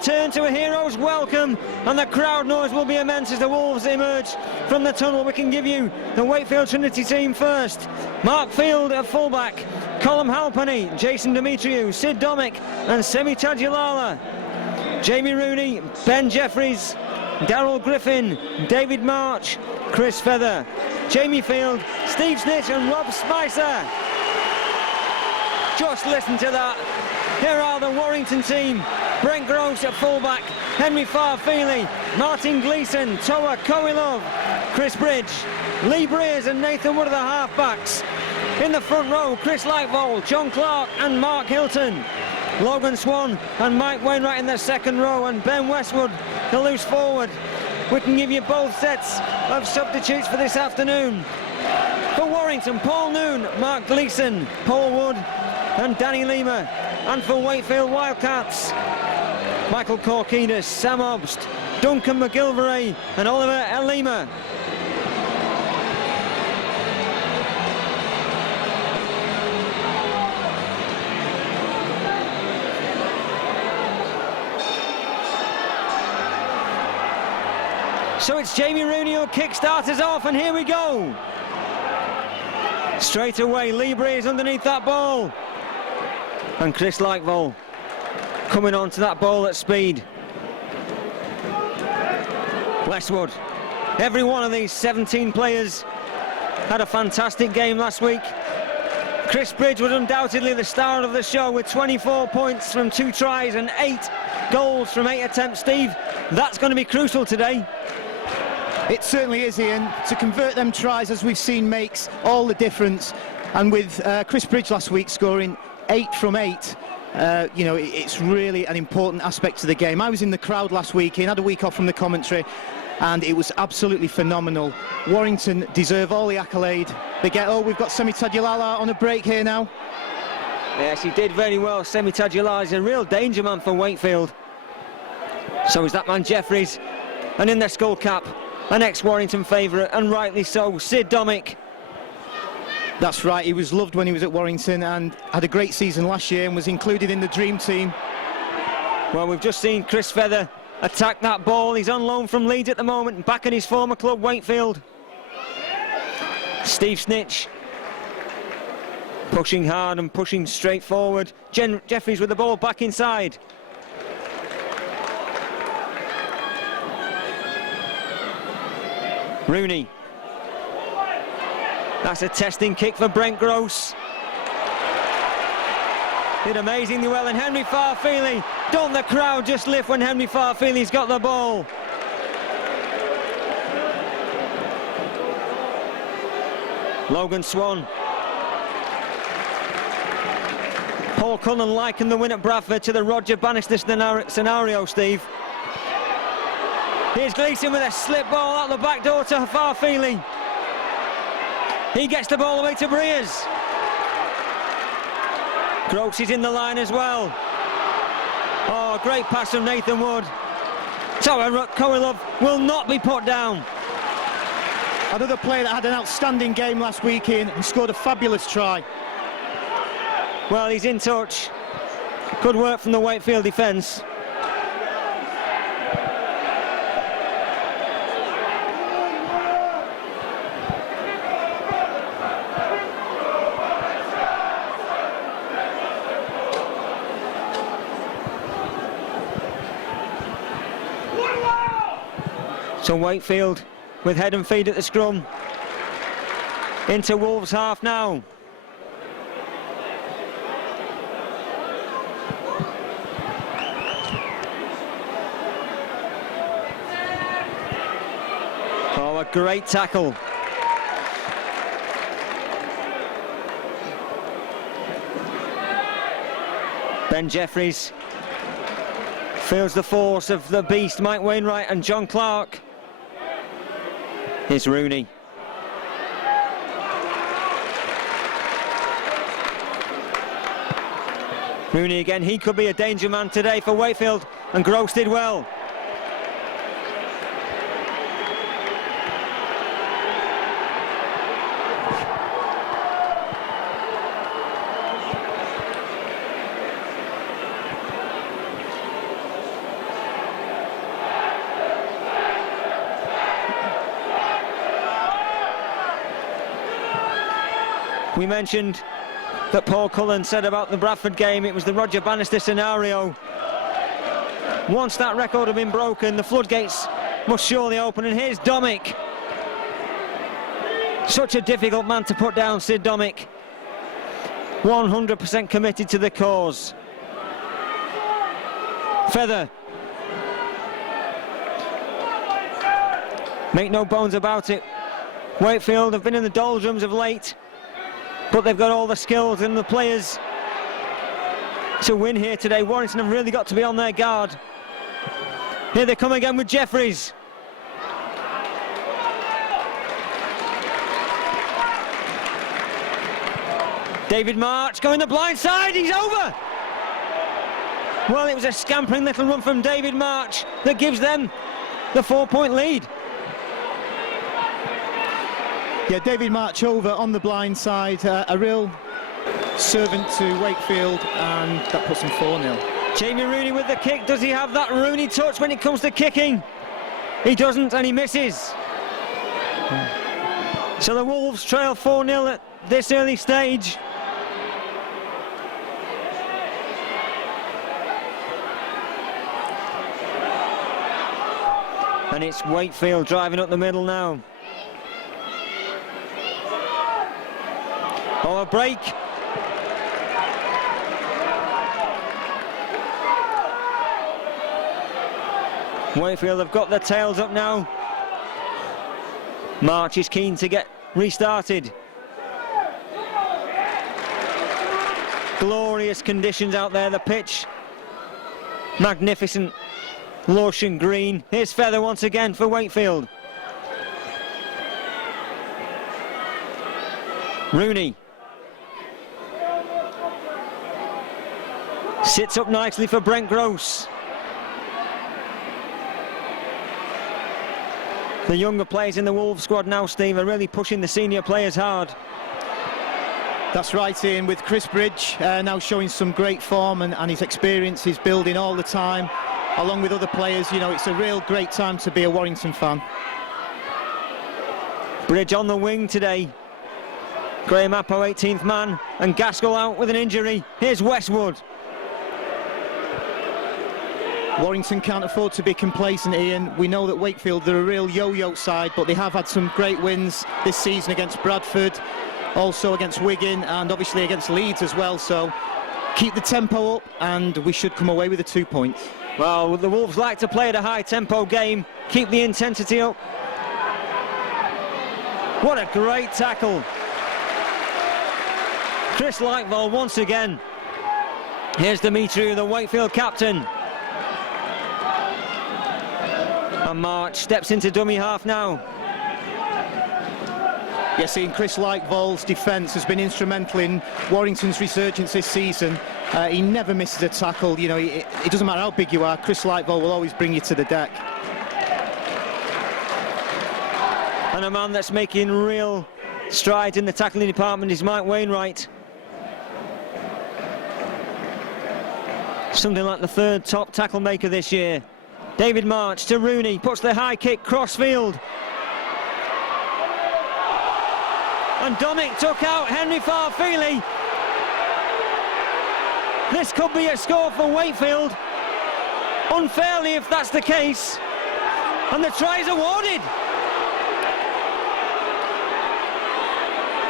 return to a hero's welcome, and the crowd noise will be immense as the Wolves emerge from the tunnel. We can give you the Wakefield Trinity team first. Mark Field at fullback, Colm Halpenny, Jason Demetriou, Sid Domick and Semi Tadulala. Jamie Rooney, Ben Jeffries, Darryl Griffin, David March, Chris Feather, Jamie Field, Steve Snitch and Rob Spicer. Just listen to that. Here are the Warrington team. Brent Groves at fullback, Henry Farfeely, Martin Gleeson, Toa Coilov, Chris Bridge, Lee Breers and Nathan Wood are the halfbacks. In the front row, Chris Lightvold, John Clark and Mark Hilton. Logan Swan and Mike Wainwright in the second row, and Ben Westwood, the loose forward. We can give you both sets of substitutes for this afternoon. For Warrington, Paul Noon, Mark Gleeson, Paul Wood and Danny Lima. And for Wakefield Wildcats, Michael Corkinas, Sam Obst, Duncan McGilvray and Oliver Elima. So it's Jamie Rooney who kick-starts us off, and here we go. Straight away, Lee Breeze underneath that ball. And Chris Lightvold coming on to that ball at speed. Westwood. Every one of these 17 players had a fantastic game last week. Chris Bridge was undoubtedly the star of the show with 24 points from 2 tries and 8 goals from 8 attempts. Steve, that's going to be crucial today. It certainly is, Ian. To convert them tries, as we've seen, makes all the difference. And with Chris Bridge last week scoring 8 from 8, you know, it's really an important aspect to the game. I was in the crowd last week, Ian, had a week off from the commentary, and it was absolutely phenomenal. Warrington deserve all the accolade they get. Oh, we've got Semi Tadulala on a break here now. Yes, he did very well. Semi Tadulala is a real danger man for Wakefield. So is that man Jeffries, and in their skull cap, an ex-Warrington favourite, and rightly so, Sid Domick. That's right, he was loved when he was at Warrington and had a great season last year and was included in the dream team. Well, we've just seen Chris Feather attack that ball. He's on loan from Leeds at the moment, back at his former club, Wakefield. Steve Snitch pushing hard and pushing straight forward. Jeffries with the ball back inside. Rooney. That's a testing kick for Brent Gross. Did amazingly well, and Henry Farfeely. Don't the crowd just lift when Henry Farfeely's got the ball? Logan Swan. Paul Cullen likened the win at Bradford to the Roger Bannister scenario, Steve. Here's Gleeson with a slip ball out the back door to Farfeely. He gets the ball away to Breers. Gross is in the line as well. Oh, great pass from Nathan Wood. Toa Coilov will not be put down. Another player that had an outstanding game last weekend and scored a fabulous try. Well, he's in touch. Good work from the Wakefield defence. So Wakefield with head and feet at the scrum. Into Wolves half now. Oh, a great tackle. Ben Jeffries feels the force of the beast, Mike Wainwright and John Clark. Here's Rooney. Rooney again, he could be a danger man today for Wakefield, and Gross did well. We mentioned that Paul Cullen said about the Bradford game, it was the Roger Bannister scenario. Once that record had been broken, the floodgates must surely open, and here's Domick. Such a difficult man to put down, Sid Domick. 100% committed to the cause. Feather. Make no bones about it, Wakefield have been in the doldrums of late, but they've got all the skills and the players to win here today. Warrington have really got to be on their guard. Here they come again with Jeffries. David March going the blind side, he's over! Well, it was a scampering little run from David March that gives them the 4-point lead. Yeah, David March over on the blind side, a real servant to Wakefield, and that puts them 4-0. Jamie Rooney with the kick. Does he have that Rooney touch when it comes to kicking? He doesn't, and he misses. So the Wolves trail 4-0 at this early stage. And it's Wakefield driving up the middle now. Oh, a break. Wakefield have got their tails up now. March is keen to get restarted. Glorious conditions out there, the pitch. Magnificent. Lush and green. Here's Feather once again for Wakefield. Rooney. Sits up nicely for Brent Gross. The younger players in the Wolves squad now, Steve, are really pushing the senior players hard. That's right, Ian, with Chris Bridge now showing some great form, and his experience is building all the time, along with other players. You know, it's a real great time to be a Warrington fan. Bridge on the wing today. Graham Appo, 18th man, and Gaskell out with an injury. Here's Westwood. Warrington can't afford to be complacent, Ian. We know that Wakefield, they're a real yo-yo side, but they have had some great wins this season against Bradford, also against Wigan, and obviously against Leeds as well. So keep the tempo up, and we should come away with the 2 points. Well, the Wolves like to play at a high-tempo game, keep the intensity up. What a great tackle. Chris Lightball once again. Here's Dimitri, the Wakefield captain. And March steps into dummy half now. Yes, Ian, Chris Lightball's defence has been instrumental in Warrington's resurgence this season. He never misses a tackle. You know, it doesn't matter how big you are, Chris Lightball will always bring you to the deck. And a man that's making real strides in the tackling department is Mike Wainwright. Something like the third top tackle maker this year. David March to Rooney, puts the high kick crossfield. And Domick took out Henry Farfeely. This could be a score for Wakefield. Unfairly if that's the case. And the try is awarded.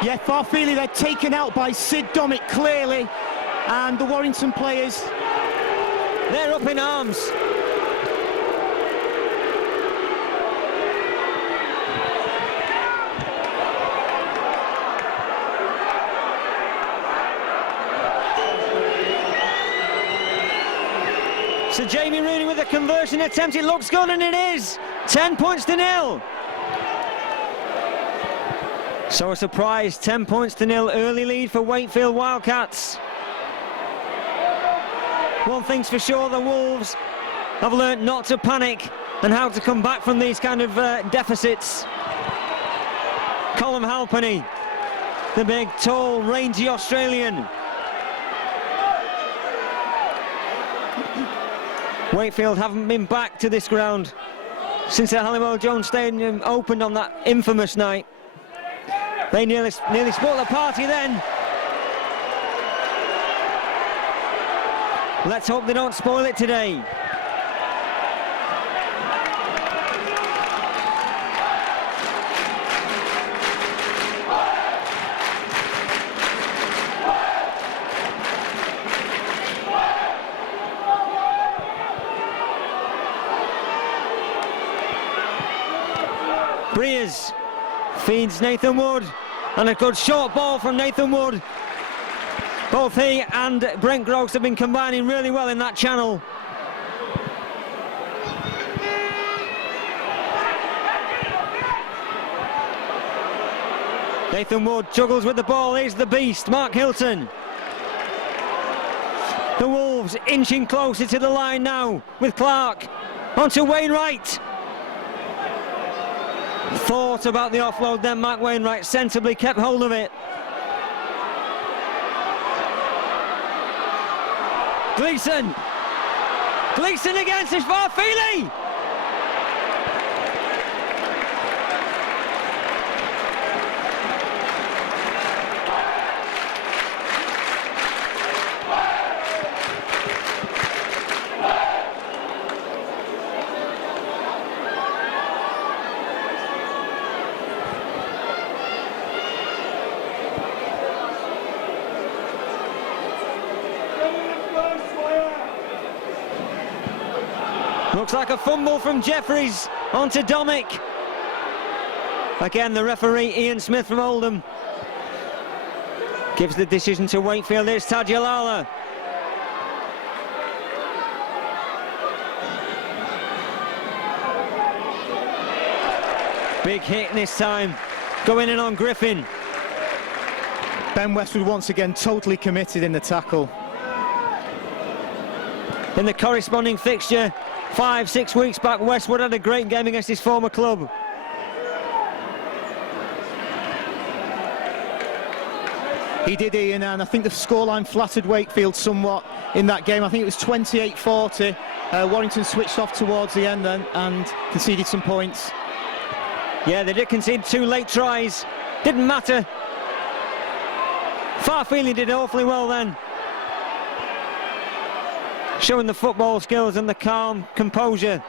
Yeah, Farfeely, they're taken out by Sid Domick clearly. And the Warrington players, they're up in arms. So Jamie Rooney with a conversion attempt, it looks good, and it is 10 points to 0. So a surprise 10 points to 0 early lead for Wakefield Wildcats. One thing's for sure, the Wolves have learnt not to panic and how to come back from these kind of deficits. Colm Halpenny, the big, tall, rangy Australian. Wakefield haven't been back to this ground since the Halliwell Jones Stadium opened on that infamous night. They nearly spoiled the party then. Let's hope they don't spoil it today. Breers feeds Nathan Wood, and a good short ball from Nathan Wood. Both he and Brent Groves have been combining really well in that channel. Nathan Wood juggles with the ball. Here's the beast, Mark Hilton. The Wolves inching closer to the line now with Clark. Onto Wainwright. Thought about the offload then, Mark Wainwright sensibly kept hold of it. Gleeson against Ishvar-Feely. Looks like a fumble from Jeffries onto Domick. Again, the referee, Ian Smith from Oldham, gives the decision to Wakefield. Here's Tadjalala. Big hit this time, going in on Griffin. Ben Westwood once again totally committed in the tackle. In the corresponding fixture 5-6 weeks back, Westwood had a great game against his former club. He did, Ian, and I think the scoreline flattered Wakefield somewhat in that game. I think it was 28-40. Warrington switched off towards the end then and conceded some points. Yeah, they did concede 2 late tries. Didn't matter. Farfeely did awfully well then, showing the football skills and the calm composure.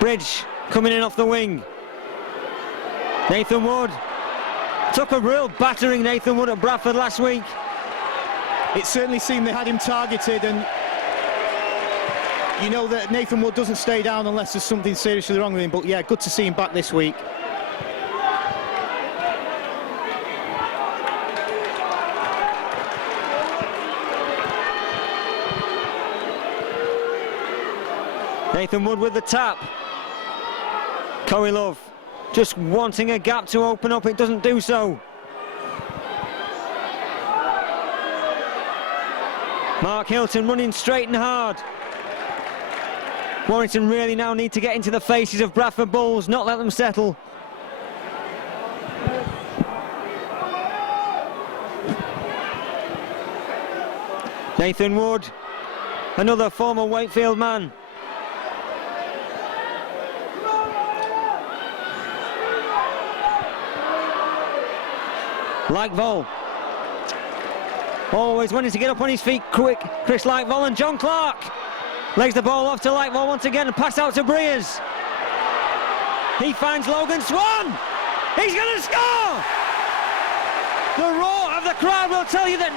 Bridge coming in off the wing. Nathan Wood took a real battering, Nathan Wood, at Bradford last week. It certainly seemed they had him targeted, and you know that Nathan Wood doesn't stay down unless there's something seriously wrong with him. But yeah, good to see him back this week. Nathan Wood with the tap. Corey Love just wanting a gap to open up, it doesn't do so. Mark Hilton running straight and hard. Warrington really now need to get into the faces of Bradford Bulls, not let them settle. Nathan Wood, another former Wakefield man. Lightval, always wanting to get up on his feet quick. Chris Lightval, and John Clark legs the ball off to Lightval once again and pass out to Breers. He finds Logan Swan. He's going to score! The roar of the crowd will tell you that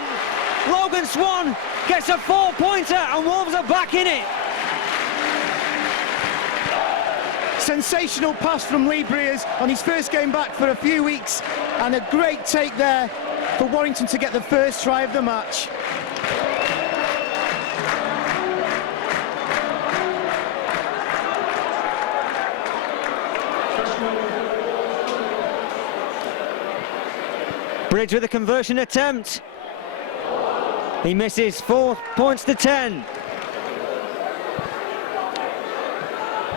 Logan Swan gets a 4-pointer and Wolves are back in it. Sensational pass from Lee Breers on his first game back for a few weeks, and a great take there for Warrington to get the first try of the match. Bridge with a conversion attempt. He misses, 4 points to 10.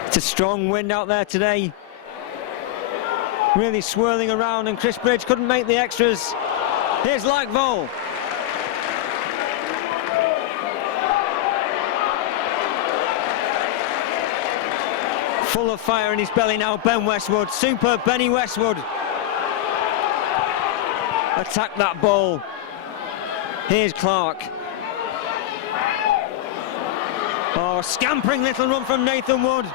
It's a strong wind out there today, really swirling around, and Chris Bridge couldn't make the extras. Here's Lightval. Full of fire in his belly now, Ben Westwood. Superb Benny Westwood. attack that ball. Here's Clark. Oh, scampering little run from Nathan Wood.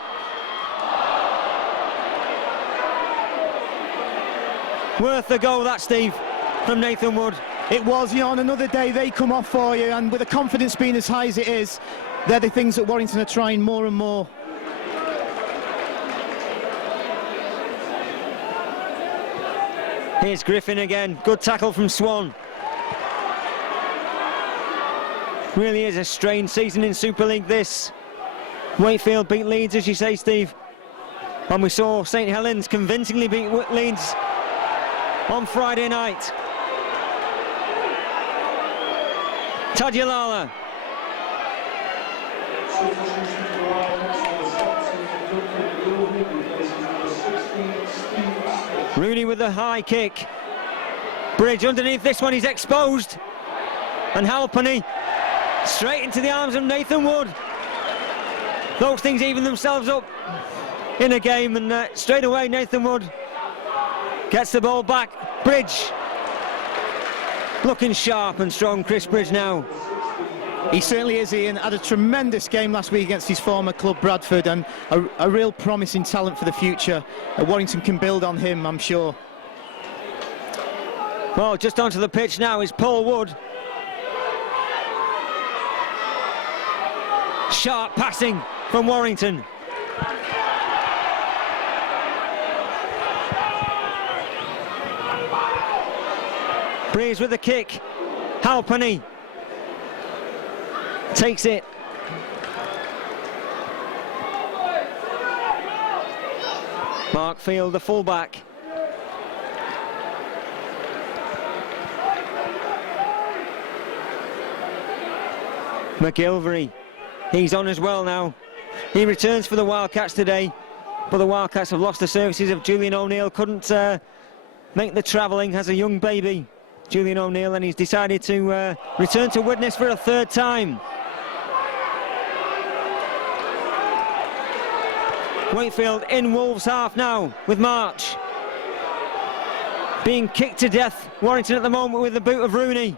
Worth the goal, that, Steve, from Nathan Wood. It was, you know, on another day they come off for you, and with the confidence being as high as it is, they're the things that Warrington are trying more and more. Here's Griffin again. Good tackle from Swan. Really is a strange season in Super League, this. Wakefield beat Leeds, as you say, Steve. And we saw St Helens convincingly beat Leeds on Friday night. Tadulala. Rooney with the high kick. Bridge underneath this one, he's exposed. And Halpenny straight into the arms of Nathan Wood. Those things even themselves up in a game, and straight away Nathan Wood gets the ball back. Bridge looking sharp and strong, Chris Bridge now. He certainly is, Ian. Had a tremendous game last week against his former club Bradford, and a real promising talent for the future. Warrington can build on him, I'm sure. Well, just onto the pitch now is Paul Wood. Sharp passing from Warrington. Breeze with the kick. Halpenny takes it. Mark Field, the fullback. McGilvery, he's on as well now. He returns for the Wildcats today, but the Wildcats have lost the services of Julian O'Neill. Couldn't make the travelling, has a young baby, Julian O'Neill, and he's decided to return to Widnes for a third time. Wakefield in Wolves' half now with March. Being kicked to death, Warrington at the moment with the boot of Rooney.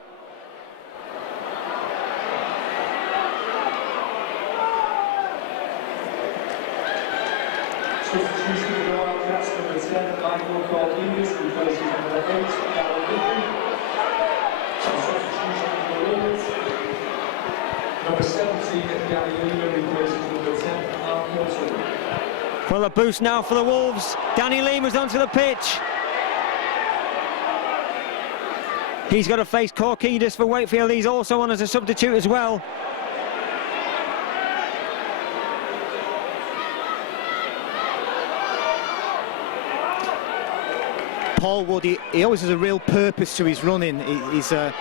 Substitution for the Wildcats, number 10, Michael Cornelius, replacing number 8, Darren Whitby. Substitution for the Leeds, number 17, Danny Lima, replacing number 10, Mark Hilton. Well, a boost now for the Wolves. Danny Lima's onto the pitch. He's got to face Korkidis for Wakefield. He's also on as a substitute as well. Paul Wood, he always has a real purpose to his running. He's a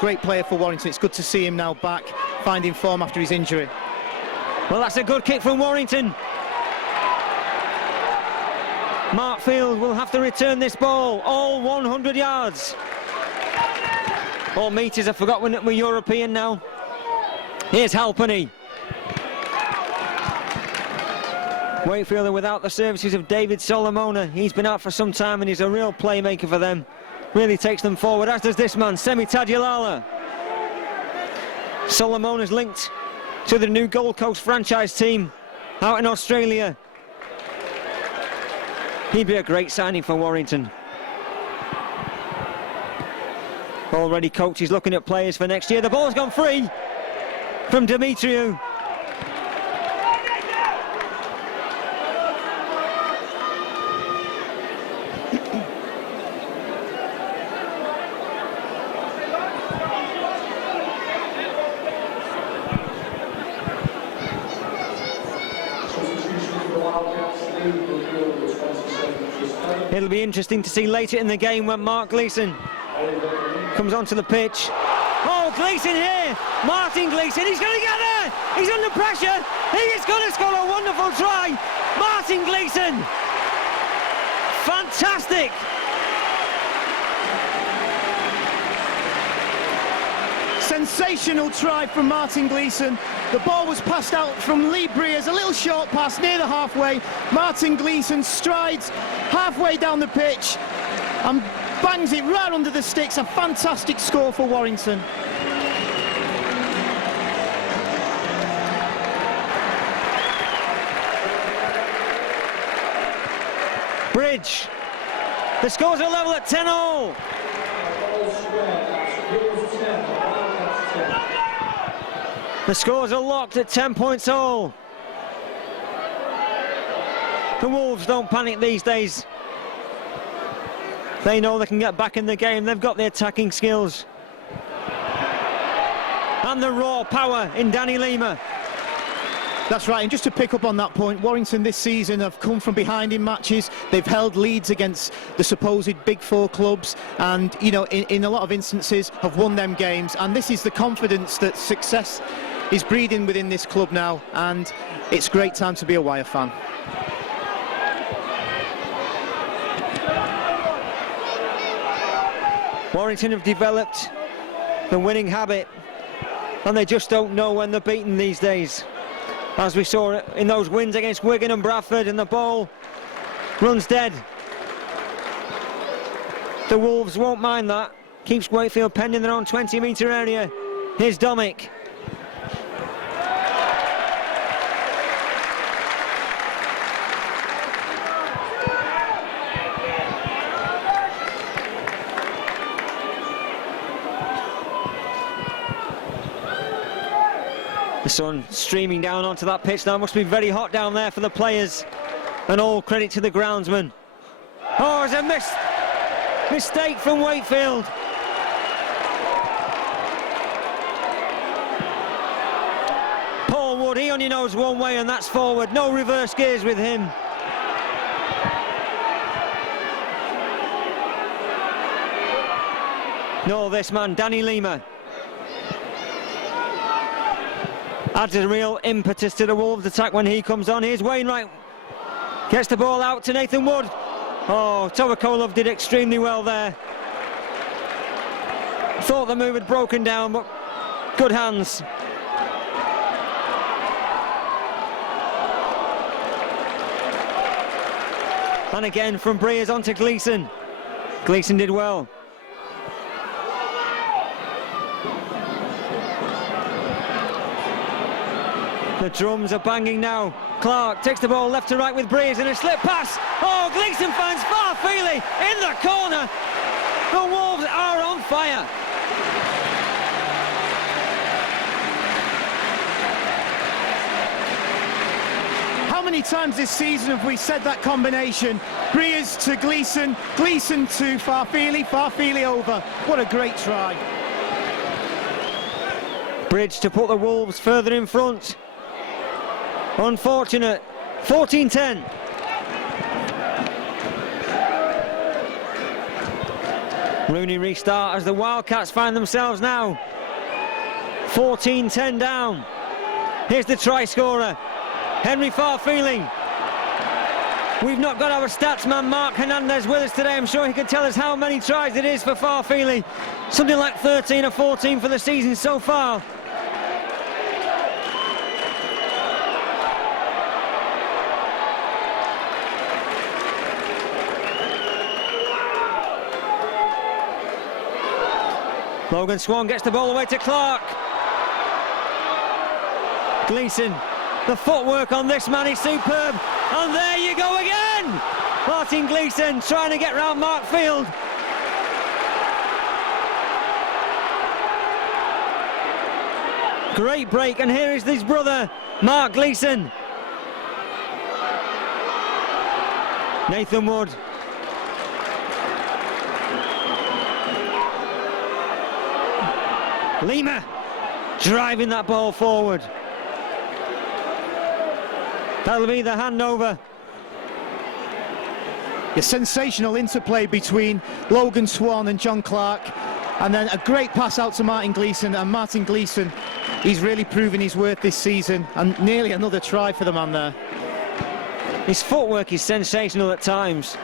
great player for Warrington. It's good to see him now back, finding form after his injury. Well, that's a good kick from Warrington. Mark Field will have to return this ball all 100 yards. All metres, I forgot when we're European now. Here's Halpenny. Wakefield are without the services of David Solomona. He's been out for some time and he's a real playmaker for them. Really takes them forward, as does this man, Semi Tadulala. Solomona's linked to the new Gold Coast franchise team out in Australia. He'd be a great signing for Warrington. Already coach is looking at players for next year. The ball's gone free from Demetriou. It'll be interesting to see later in the game when Mark Gleeson comes onto the pitch. Oh, Gleeson here! Martin Gleeson, he's going to get there! He's under pressure! He is going to score a wonderful try! Martin Gleeson! Fantastic! Sensational try from Martin Gleeson. The ball was passed out from Lee Breers, a little short pass near the halfway. Martin Gleeson strides halfway down the pitch and bangs it right under the sticks. A fantastic score for Warrington. Bridge. The scores are level at 10-all. The scores are locked at 10 points all. The Wolves don't panic these days. They know they can get back in the game. They've got the attacking skills. And the raw power in Danny Lima. That's right, and just to pick up on that point, Warrington this season have come from behind in matches. They've held leads against the supposed Big Four clubs, and you know, in a lot of instances have won them games. And this is the confidence that success is breeding within this club now, and it's great time to be a Wire fan. Warrington have developed the winning habit, and they just don't know when they're beaten these days. As we saw in those wins against Wigan and Bradford, and the ball runs dead. The Wolves won't mind that. Keeps Wakefield penned in their own 20-metre area. Here's Domick. The sun streaming down onto that pitch now. Must be very hot down there for the players. And all credit to the groundsman. Oh, it's a mistake from Wakefield. Paul Wood, he only knows one way, and that's forward. No reverse gears with him. No, this man, Danny Lima. Adds a real impetus to the Wolves attack when he comes on. Here's Wainwright. Gets the ball out to Nathan Wood. Oh, Towakolov did extremely well there. Thought the move had broken down, but good hands. And again from Breers on to Gleeson. Gleeson did well. The drums are banging now. Clark takes the ball left to right with Breers and a slip pass. Oh, Gleeson finds Farfeely in the corner. The Wolves are on fire. How many times this season have we said that combination? Breers to Gleeson, Gleeson to Farfeely, Farfeely over. What a great try. Bridge to put the Wolves further in front. Unfortunate. 14-10. Rooney restart as the Wildcats find themselves now 14-10 down. Here's the try scorer, Henry Farfeely. We've not got our stats man Mark Hernandez with us today. I'm sure he can tell us how many tries it is for Farfeely. Something like 13 or 14 for the season so far. Logan Swan gets the ball away to Clark. Gleeson, the footwork on this man is superb. And there you go again! Martin Gleeson trying to get round Mark Field. Great break, and here is his brother, Mark Gleeson. Nathan Wood. Lima driving that ball forward. That'll be the handover. A sensational interplay between Logan Swan and John Clark, and then a great pass out to Martin Gleeson, and Martin Gleeson, he's really proven his worth this season, and nearly another try for the man there. His footwork is sensational at times.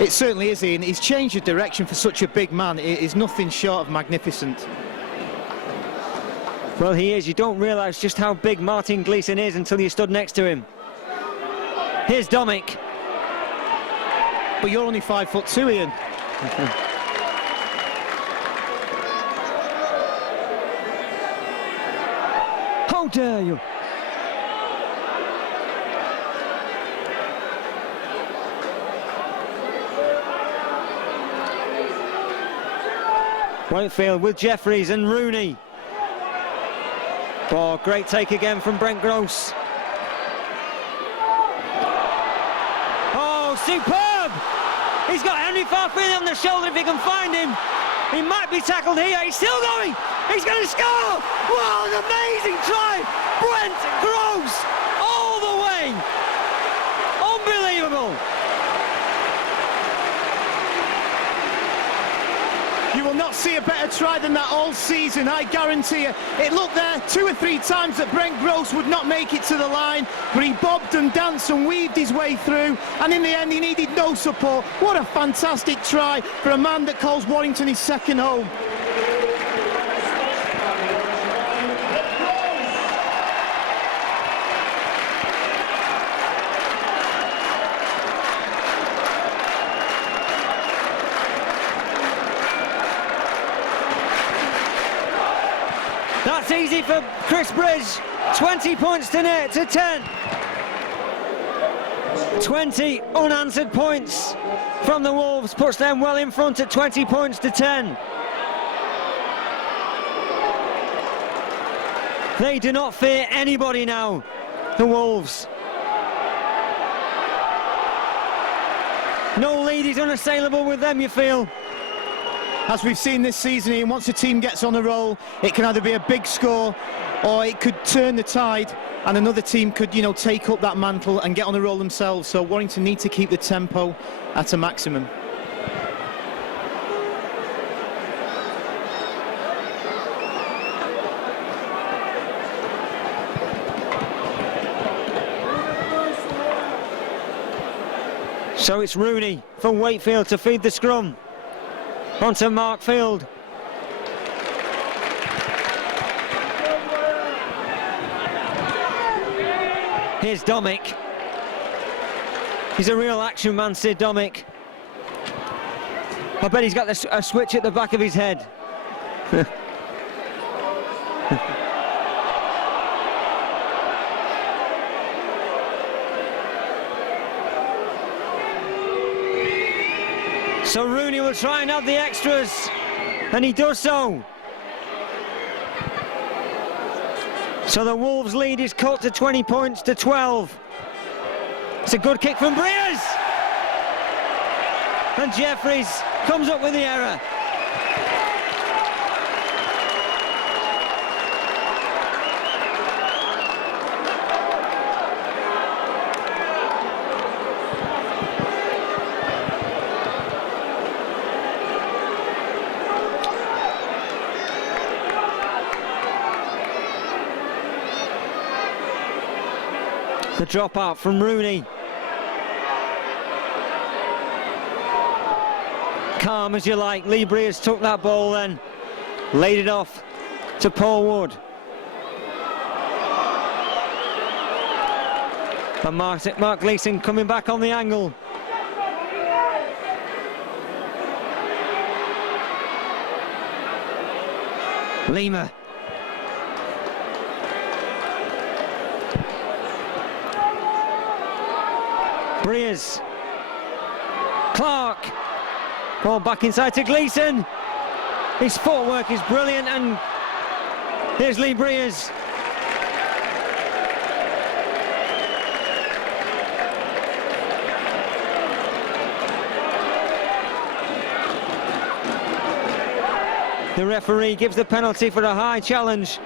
It certainly is, Ian. He's changed the direction for such a big man. It is nothing short of magnificent. Well, he is. You don't realise just how big Martin Gleeson is until you stood next to him. Here's Domick. But you're only 5'2", Ian. How dare you! Wakefield with Jeffries and Rooney. Oh, great take again from Brent Gross. Oh, superb! He's got Henry Farfili on the shoulder if he can find him. He might be tackled here. He's still going. He's going to score. Wow, an amazing try. Brent Gross all the way. Unbelievable. You will not see a better try than that all season, I guarantee you. It looked there 2 or 3 times that Brent Gross would not make it to the line, but he bobbed and danced and weaved his way through, and in the end he needed no support. What a fantastic try for a man that calls Warrington his second home. That's easy for Chris Bridge. 20 points to 10. 20 unanswered points from the Wolves puts them well in front at 20 points to 10. They do not fear anybody now, the Wolves. No lead is unassailable with them, you feel. As we've seen this season, Ian, once a team gets on a roll, it can either be a big score or it could turn the tide and another team could, you know, take up that mantle and get on a roll themselves. So Warrington need to keep the tempo at a maximum. So it's Rooney from Wakefield to feed the scrum. Onto Markfield. Here's Domick. He's a real action man, Sid Domick. I bet he's got a switch at the back of his head. So Rooney will try and have the extras, and he does so. So the Wolves' lead is cut to 20 points to 12. It's a good kick from Breers. And Jeffries comes up with the error. The drop out from Rooney. Calm as you like. Lee Breers took that ball then, laid it off to Paul Wood. And Mark Gleeson coming back on the angle. Lima. Breers. Clark. Ball back inside to Gleeson. His footwork is brilliant, and here's Lee Breers. The referee gives the penalty for a high challenge.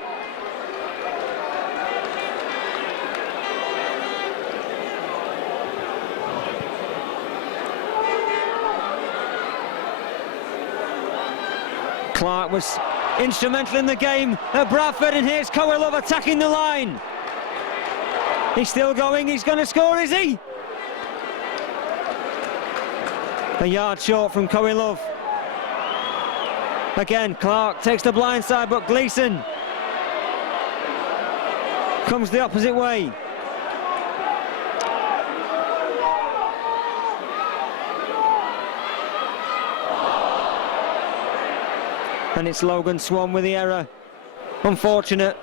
Clark was instrumental in the game at Bradford, and here's Coelho attacking the line. He's still going, he's going to score, is he? A yard short from Coelho. Again, Clark takes the blind side, but Gleeson comes the opposite way. And it's Logan Swan with the error. Unfortunate.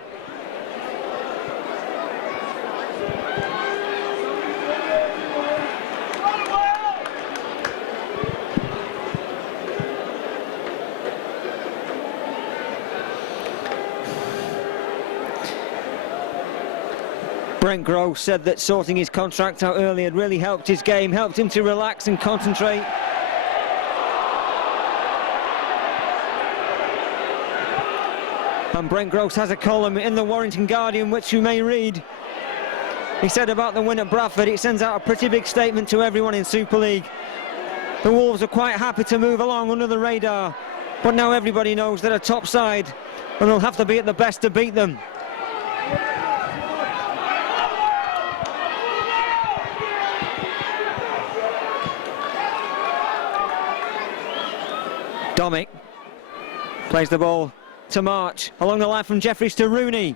Brent Groves said that sorting his contract out early had really helped his game, helped him to relax and concentrate. And Brent Groves has a column in the Warrington Guardian which you may read. He said about the win at Bradford, it sends out a pretty big statement to everyone in Super League. The Wolves are quite happy to move along under the radar, but now everybody knows they're a top side and they'll have to be at the best to beat them. Domick plays the ball to March, along the line from Jeffries to Rooney.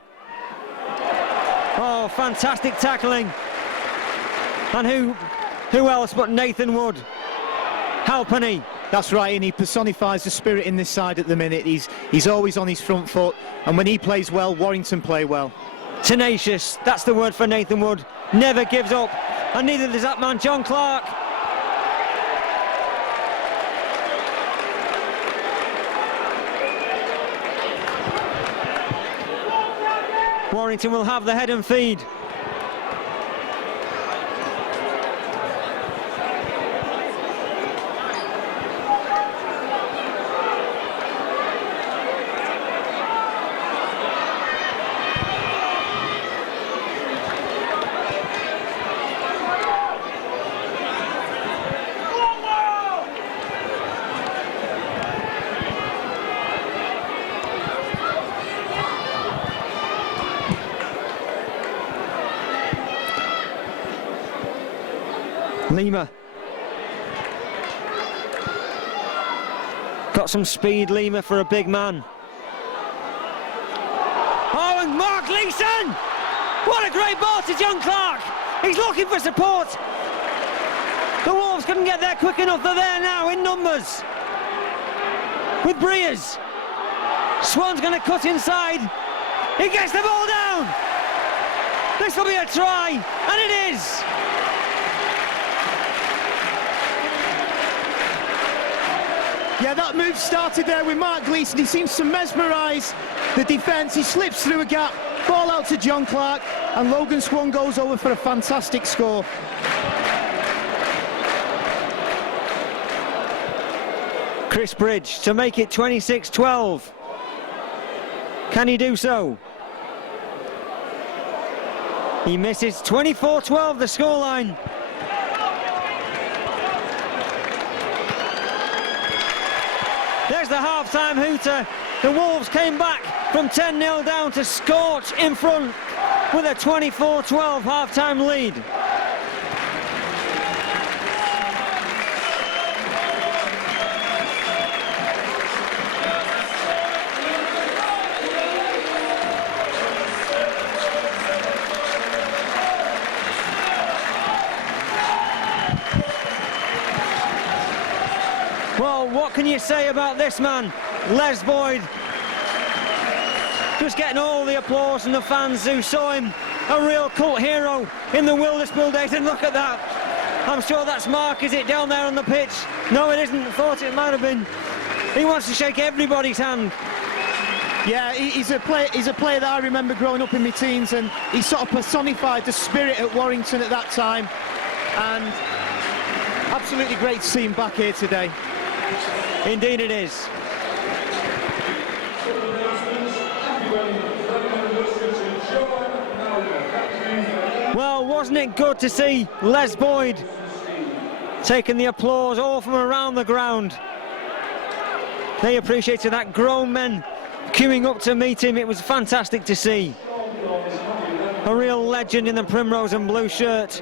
Oh, fantastic tackling. And who else but Nathan Wood? Halpenny. That's right, and he personifies the spirit in this side at the minute. He's always on his front foot, and when he plays well, Warrington play well. Tenacious, that's the word for Nathan Wood. Never gives up, and neither does that man, John Clark. Warrington will have the head and feed. Lima. Got some speed, Lima, for a big man. Oh, and Mark Leeson! What a great ball to John Clark! He's looking for support. The Wolves couldn't get there quick enough. They're there now in numbers. With Breers. Swan's going to cut inside. He gets the ball down. This will be a try, and it is. Yeah, that move started there with Mark Gleeson. He seems to mesmerise the defence. He slips through a gap, ball out to John Clark, and Logan Swan goes over for a fantastic score. Chris Bridge to make it 26-12. Can he do so? He misses. 24-12 the scoreline. There's the half-time hooter. The Wolves came back from 10-0 down to scorch in front with a 24-12 half-time lead. Well, what can you say about this man, Les Boyd? Just getting all the applause from the fans who saw him, a real cult hero in the Wilderspool days. And look at that. I'm sure that's Mark, is it, down there on the pitch? No, it isn't. Thought it might have been. He wants to shake everybody's hand. Yeah, he's a player that I remember growing up in my teens, and he sort of personified the spirit at Warrington at that time. And absolutely great to see him back here today. Indeed it is. Well, wasn't it good to see Les Boyd taking the applause all from around the ground? They appreciated that, grown men queuing up to meet him. It was fantastic to see. A real legend in the primrose and blue shirt.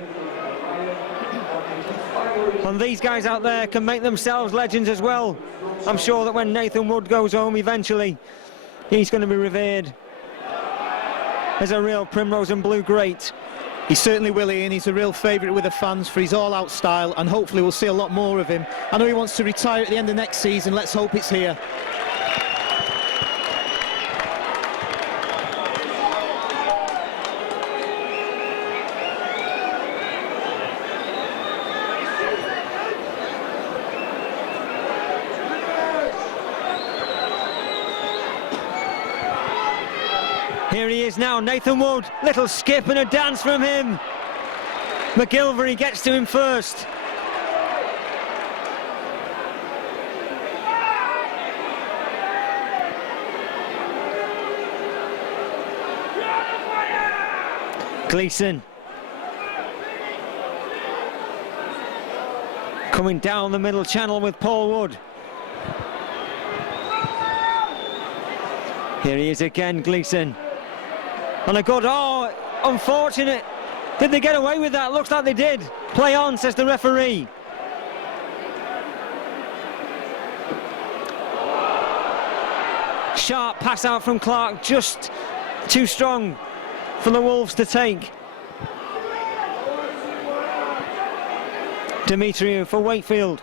And these guys out there can make themselves legends as well. I'm sure that when Nathan Wood goes home eventually, he's going to be revered as a real primrose and blue great. He certainly will, Ian. He's a real favourite with the fans for his all-out style, and hopefully we'll see a lot more of him. I know he wants to retire at the end of next season. Let's hope it's here. Here he is now, Nathan Wood. Little skip and a dance from him. McGilvery gets to him first. Gleeson coming down the middle channel with Paul Wood. Here he is again, Gleeson. And a good, unfortunate. Did they get away with that? Looks like they did. Play on, says the referee. Sharp pass out from Clark, just too strong for the Wolves to take. Demetriou for Wakefield.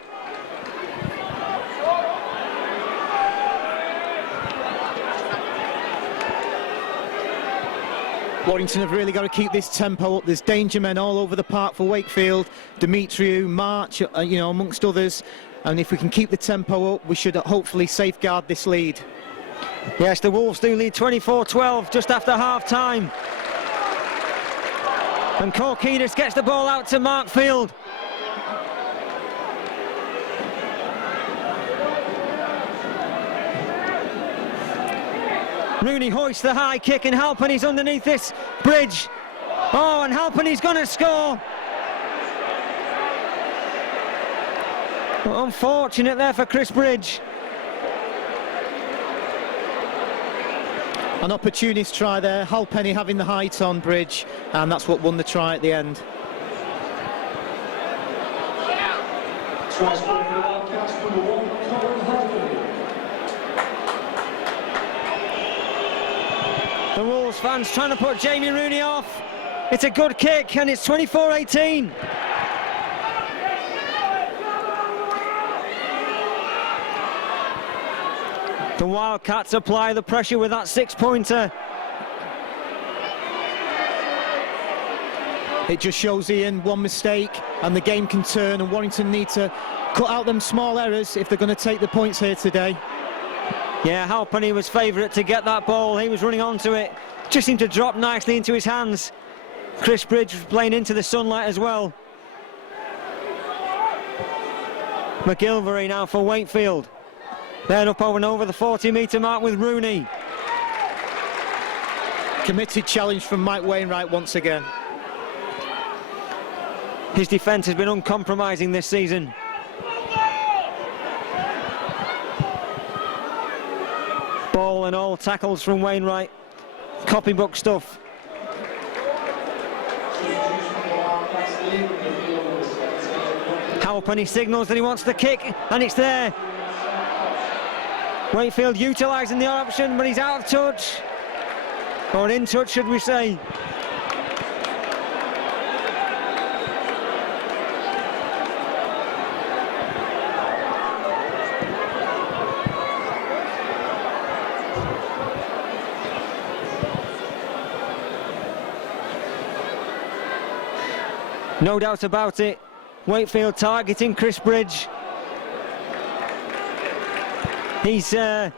Warrington have really got to keep this tempo up. There's danger men all over the park for Wakefield. Demetriou, March, amongst others. And if we can keep the tempo up, we should hopefully safeguard this lead. Yes, the Wolves do lead 24-12 just after half-time. And Korkidis gets the ball out to Markfield. Rooney hoists the high kick and Halpenny's underneath this bridge. Oh, and Halpenny's going to score. Unfortunate there for Chris Bridge. An opportunist try there, Halpenny having the height on Bridge, and that's what won the try at the end. Try scoring for the Wildcats, number 1, Colin Halpenny. The Wolves fans trying to put Jamie Rooney off. It's a good kick and it's 24-18. The Wildcats apply the pressure with that 6-pointer. It just shows Ian one mistake and the game can turn, and Warrington need to cut out them small errors if they're going to take the points here today. Yeah, Halpenny was favourite to get that ball. He was running onto it. Just seemed to drop nicely into his hands. Chris Bridge was playing into the sunlight as well. McGilvery now for Wakefield. They're up and over the 40-metre mark with Rooney. Committed challenge from Mike Wainwright once again. His defence has been uncompromising this season. Ball and all tackles from Wainwright. Copybook stuff. Halpenny signals that he wants the kick, and it's there. Wakefield utilising the option, but he's out of touch. Or in touch, should we say. No doubt about it. Wakefield targeting Chris Bridge. He's a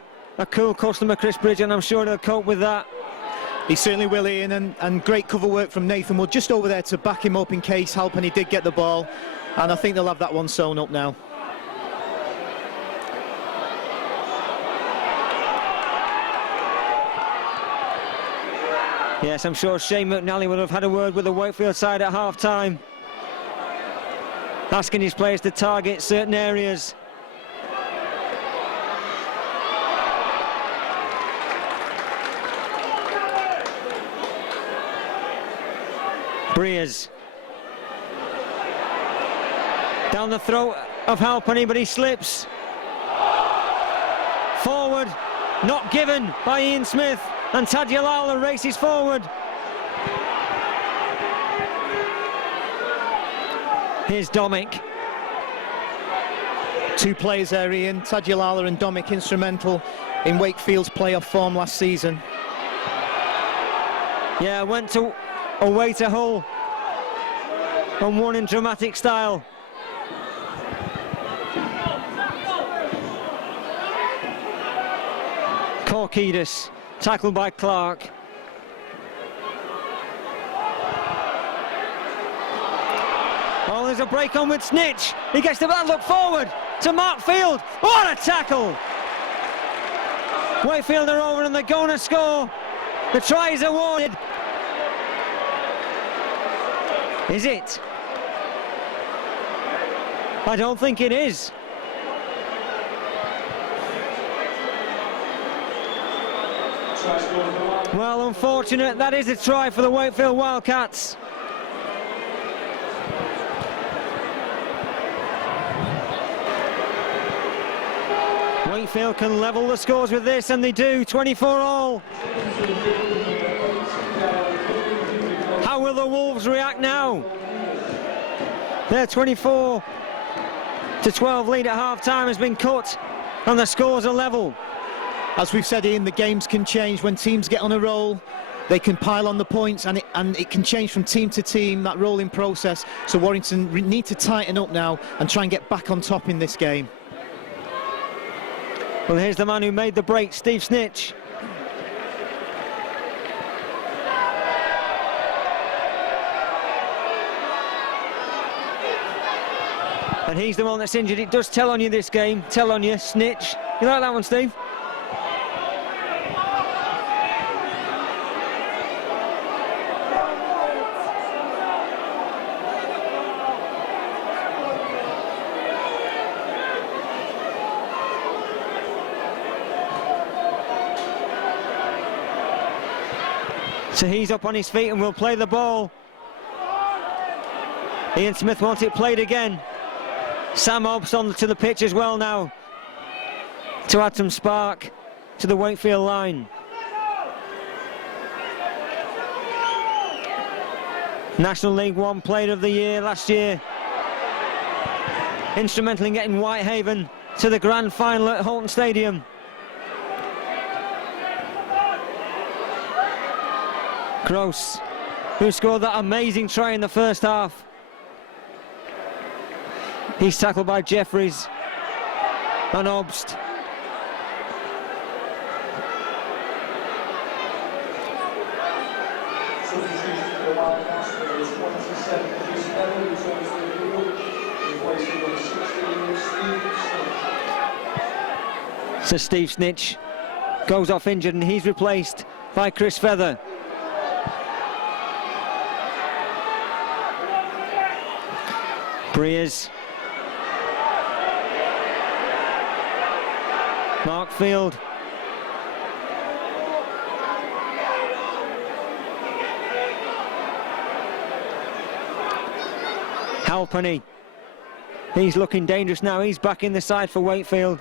cool customer, Chris Bridge, and I'm sure he'll cope with that. He certainly will, Ian, and great cover work from Nathan Wood just over there to back him up in case Halpenny did get the ball, and I think they'll have that one sewn up now. Yes, I'm sure Shane McNally would have had a word with the Wakefield side at half-time, asking his players to target certain areas. Breers down the throat of Halpenny, but he slips forward, not given by Ian Smith, and Tadjalala races forward. Here's Domic. Two players there, Ian, Tadjalala and Domic, instrumental in Wakefield's playoff form last season. Yeah, went away to Hull and won in dramatic style. Korkidis, tackled by Clark. there's a break on with Snitch. He gets the bad look forward to Mark Field. What a tackle! Wakefield are over and they're going to score. The try is awarded. Is it? I don't think it is. Well, unfortunate, that is a try for the Wakefield Wildcats. Wakefield can level the scores with this, and they do, 24-all. How will the Wolves react now? Their 24-12 lead at half-time has been cut, and the scores are level. As we've said, Ian, the games can change. When teams get on a roll, they can pile on the points, and it can change from team to team, that rolling process. So Warrington need to tighten up now and try and get back on top in this game. Well, here's the man who made the break, Steve Snitch. And he's the one that's injured. It does tell on you this game. Tell on you, Snitch. You like that one, Steve? So he's up on his feet and will play the ball. Ian Smith wants it played again. Sam Hobbs on to the pitch as well now to add some spark to the Wakefield line. National League One Player of the Year last year. Instrumental in getting Whitehaven to the grand final at Holton Stadium. Gross, who scored that amazing try in the first half. He's tackled by Jeffries and Obst. So Steve Snitch goes off injured and he's replaced by Chris Feather. Breers. Mark Field. Halpenny. He's looking dangerous now. He's back in the side for Wakefield.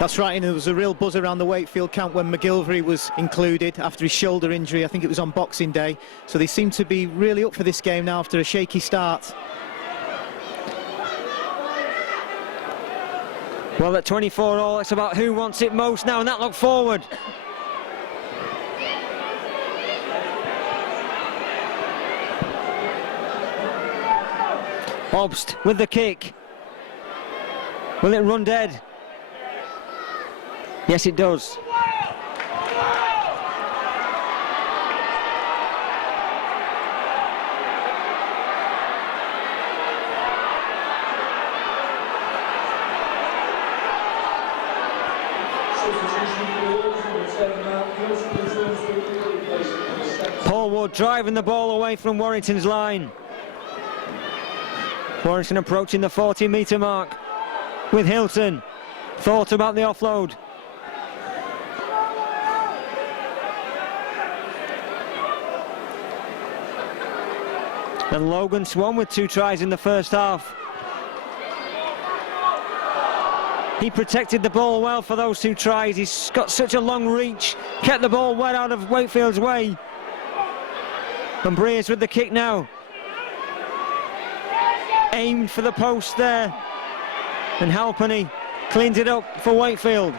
That's right, and there was a real buzz around the Wakefield camp when McGilvery was included after his shoulder injury. I think it was on Boxing Day. So they seem to be really up for this game now after a shaky start. Well, at 24-all, it's about who wants it most now, and that look forward. Obst with the kick. Will it run dead? Yes, it does. Paul Wood driving the ball away from Warrington's line. Warrington approaching the 40-metre mark with Hilton. Thought about the offload. And Logan Swan with 2 tries in the first half. He protected the ball well for those 2 tries. He's got such a long reach, kept the ball well out of Wakefield's way. And Breers with the kick now. Aimed for the post there. And Halpenny cleans it up for Wakefield.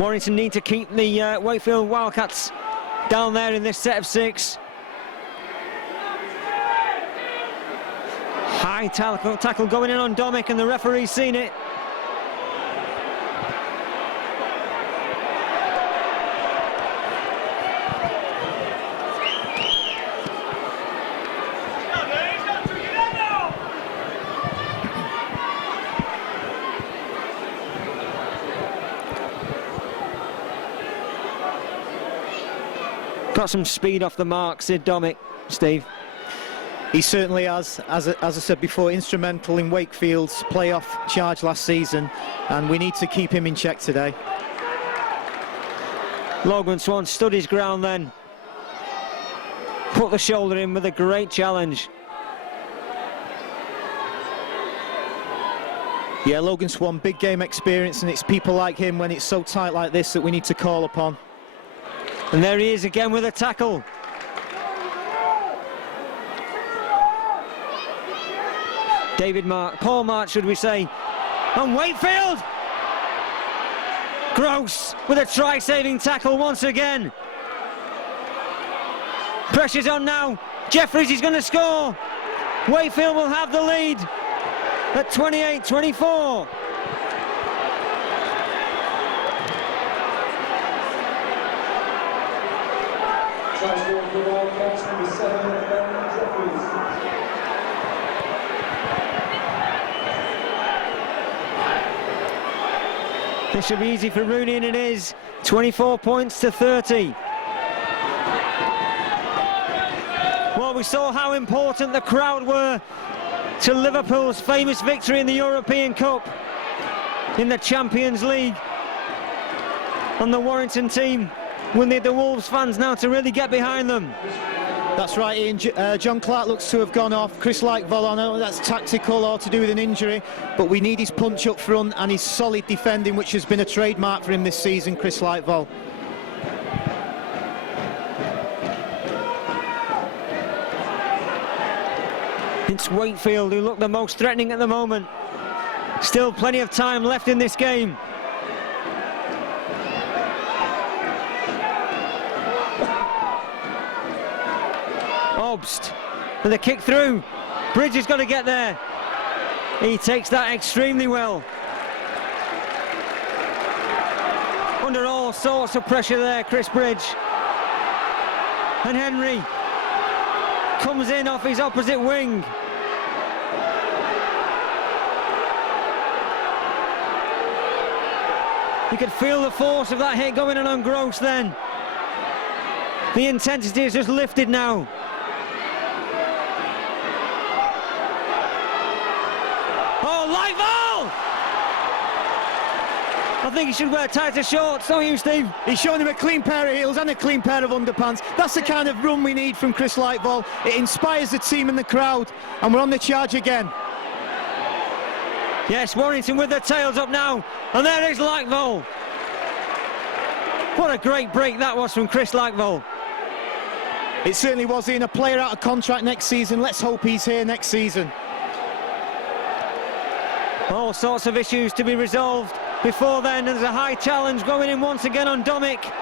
Warrington need to keep the Wakefield Wildcats down there in this set of 6. High tackle going in on Domick, and the referee's seen it. Got some speed off the mark, Sid Domick, Steve. He certainly has, as I said before, instrumental in Wakefield's playoff charge last season, and we need to keep him in check today. Logan Swan stood his ground then. Put the shoulder in with a great challenge. Yeah, Logan Swan, big game experience, and it's people like him when it's so tight like this that we need to call upon. And there he is again with a tackle. Paul March, should we say, on Wakefield. Gross with a try-saving tackle once again. Pressure's on now. Jeffries is going to score. Wakefield will have the lead at 28-24. Try scoring for the Wildcats, number 7, Jeffries. This should be easy for Rooney, and it is. 24 points to 30. Well, we saw how important the crowd were to Liverpool's famous victory in the European Cup, in the Champions League. And the Warrington team will need the Wolves fans now to really get behind them. That's right, Ian. John Clark looks to have gone off. Chris Lightval, I know that's tactical or to do with an injury, but we need his punch up front and his solid defending, which has been a trademark for him this season, Chris Lightval. It's Wakefield who look the most threatening at the moment. Still plenty of time left in this game. Obst with a kick through. Bridge has got to get there. He takes that extremely well. Under all sorts of pressure there, Chris Bridge. And Henry comes in off his opposite wing. You could feel the force of that hit going on Gross then. The intensity is just lifted now. Oh, Lightval! I think he should wear tighter shorts, don't you, Steve? He's showing him a clean pair of heels and a clean pair of underpants. That's the kind of run we need from Chris Lightval. It inspires the team and the crowd, and we're on the charge again. Yes, Warrington with their tails up now, and there is Lightval. What a great break that was from Chris Lightval. It certainly was, Ian. A player out of contract next season. Let's hope he's here next season. All sorts of issues to be resolved before then. There's a high challenge going in once again on Domick.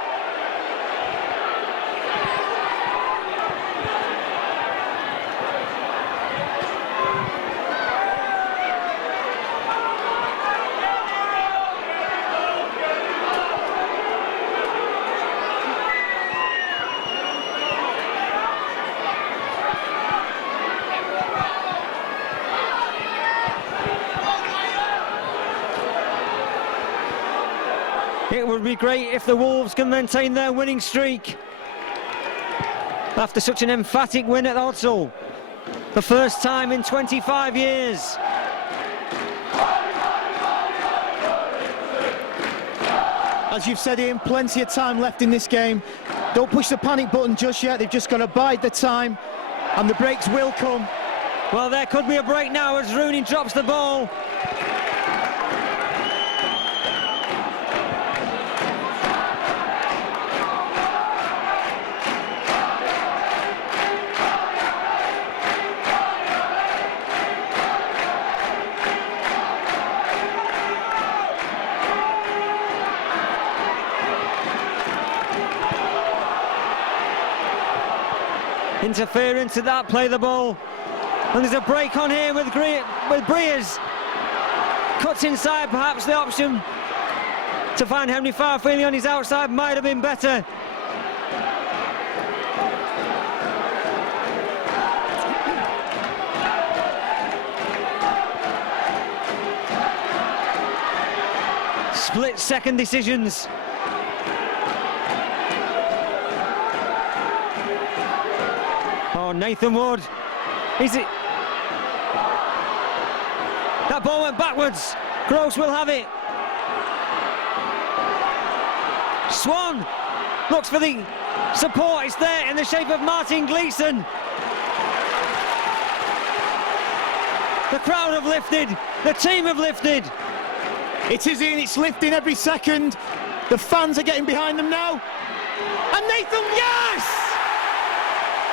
It would be great if the Wolves can maintain their winning streak after such an emphatic win at Odsal. The first time in 25 years. As you've said, Ian, plenty of time left in this game. Don't push the panic button just yet. They've just got to bide the time, and the breaks will come. Well, there could be a break now as Rooney drops the ball. Interference to that, play the ball. And there's a break on here with Breers. Cuts inside, perhaps the option to find Henry Farfeely on his outside might have been better. Split-second decisions. Oh, Nathan Wood. Is it? That ball went backwards. Gross will have it. Swan looks for the support. It's there in the shape of Martin Gleeson. The crowd have lifted. The team have lifted. It is in, it's lifting every second. The fans are getting behind them now. And Nathan Wood! Yes!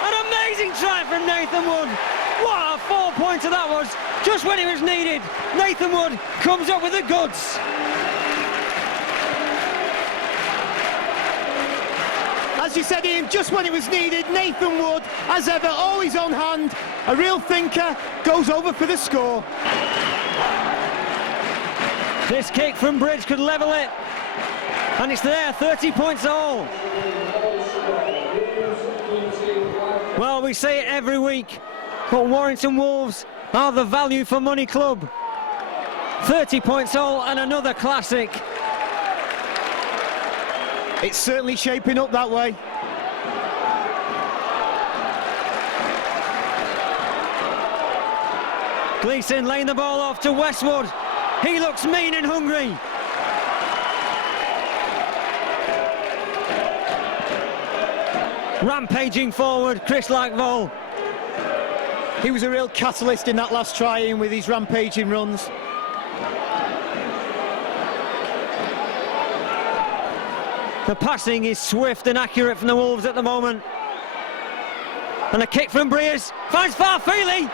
An amazing try from Nathan Wood. What a 4-pointer that was. Just when it was needed, Nathan Wood comes up with the goods. As you said, Ian, just when it was needed, Nathan Wood, as ever, always on hand. A real thinker, goes over for the score. This kick from Bridge could level it. And it's there, 30 points all. Well, we say it every week, but Warrington Wolves are the value for money club. 30 points all and another classic. It's certainly shaping up that way. Gleeson laying the ball off to Westwood. He looks mean and hungry. Rampaging forward, Chris Lackvall. He was a real catalyst in that last try-in with his rampaging runs. The passing is swift and accurate from the Wolves at the moment. And a kick from Breers. Finds Farfeely.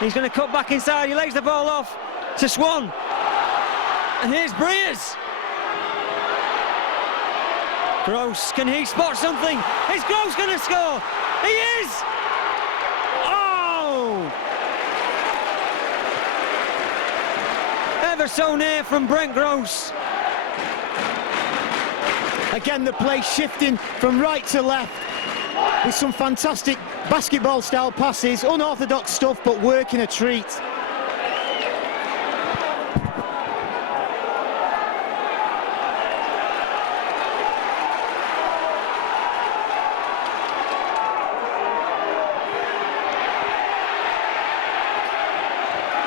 He's going to cut back inside. He lays the ball off to Swan. And here's Breers. Gross, can he spot something? Is Gross going to score? He is! Oh! Ever so near from Brent Gross. Again, the play shifting from right to left with some fantastic basketball-style passes, unorthodox stuff, but working a treat.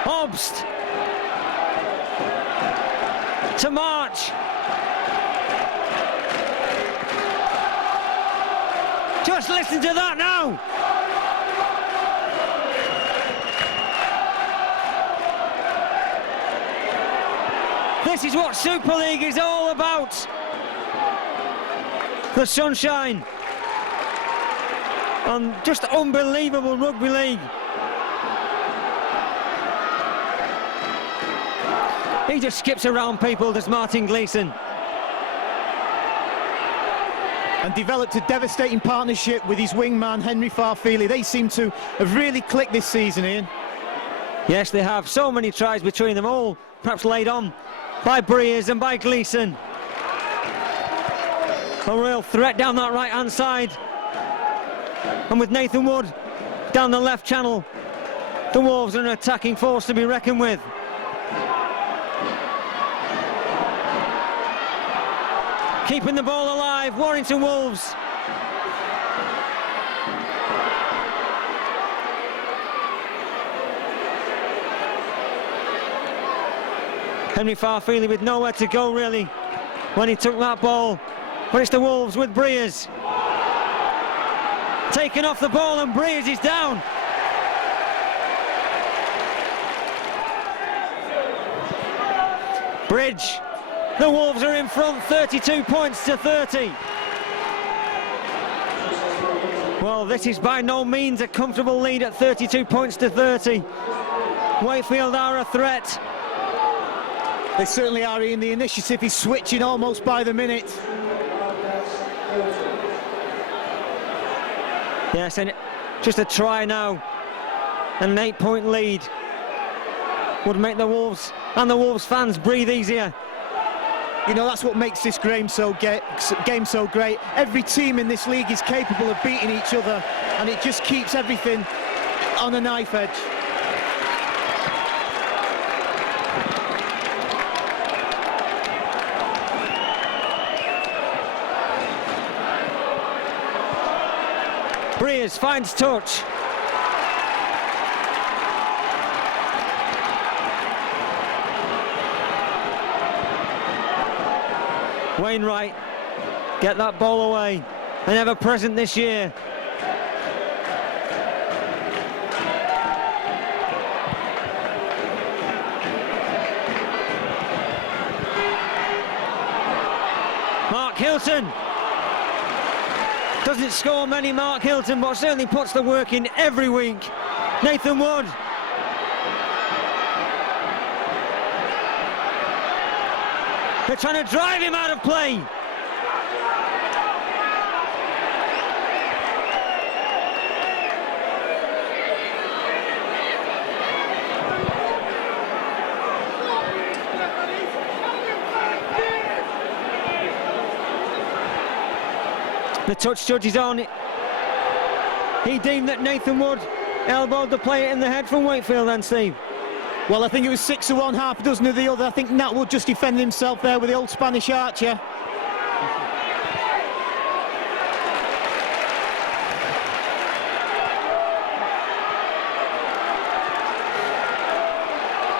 Obst to March. Just listen to that now. This is what Super League is all about. The sunshine. And just unbelievable rugby league. He just skips around people, does Martin Gleeson. And developed a devastating partnership with his wingman, Henry Farfeely. They seem to have really clicked this season, Ian. Yes, they have. So many tries between them, all perhaps laid on by Breers and by Gleeson. A real threat down that right-hand side. And with Nathan Wood down the left channel, the Wolves are an attacking force to be reckoned with. Keeping the ball alive, Warrington Wolves. Henry Farfeely with nowhere to go really when he took that ball. But it's the Wolves with Breers. Taking off the ball and Breers is down. Bridge. The Wolves are in front, 32 points to 30. Well, this is by no means a comfortable lead at 32 points to 30. Wakefield are a threat. They certainly are, Ian. The initiative is switching almost by the minute. Yes, and just a try now. And an 8-point lead would make the Wolves and the Wolves fans breathe easier. You know, that's what makes this game so great. Every team in this league is capable of beating each other, and it just keeps everything on a knife edge. Breers finds touch. Wainwright, get that ball away. An ever present this year. Mark Hilton. Doesn't score many, Mark Hilton, but certainly puts the work in every week. Nathan Wood. They're trying to drive him out of play. The touch judge is on. He deemed that Nathan Wood elbowed the player in the head from Wakefield then, Steve. Well, I think it was 6 of one, half a dozen of the other. I think Nat Wood just defended himself there with the old Spanish archer.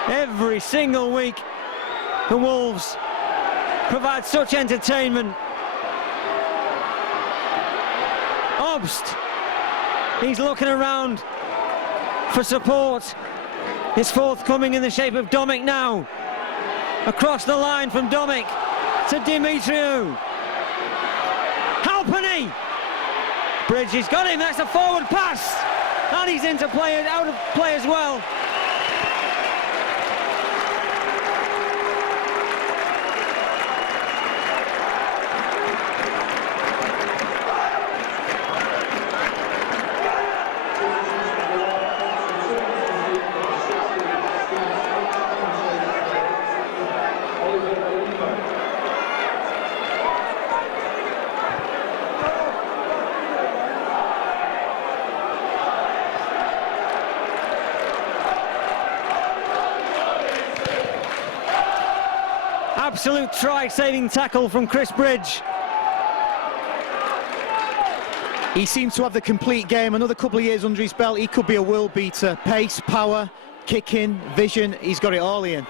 Every single week, the Wolves provide such entertainment. Obst, he's looking around for support. It's forthcoming in the shape of Domic now. Across the line from Domic to Dimitriou. Halpenny! Bridges got him, that's a forward pass. And he's into play, out of play as well. Absolute try-saving tackle from Chris Bridge. He seems to have the complete game. Another couple of years under his belt, he could be a world beater. Pace, power, kicking, vision, he's got it all, Ian.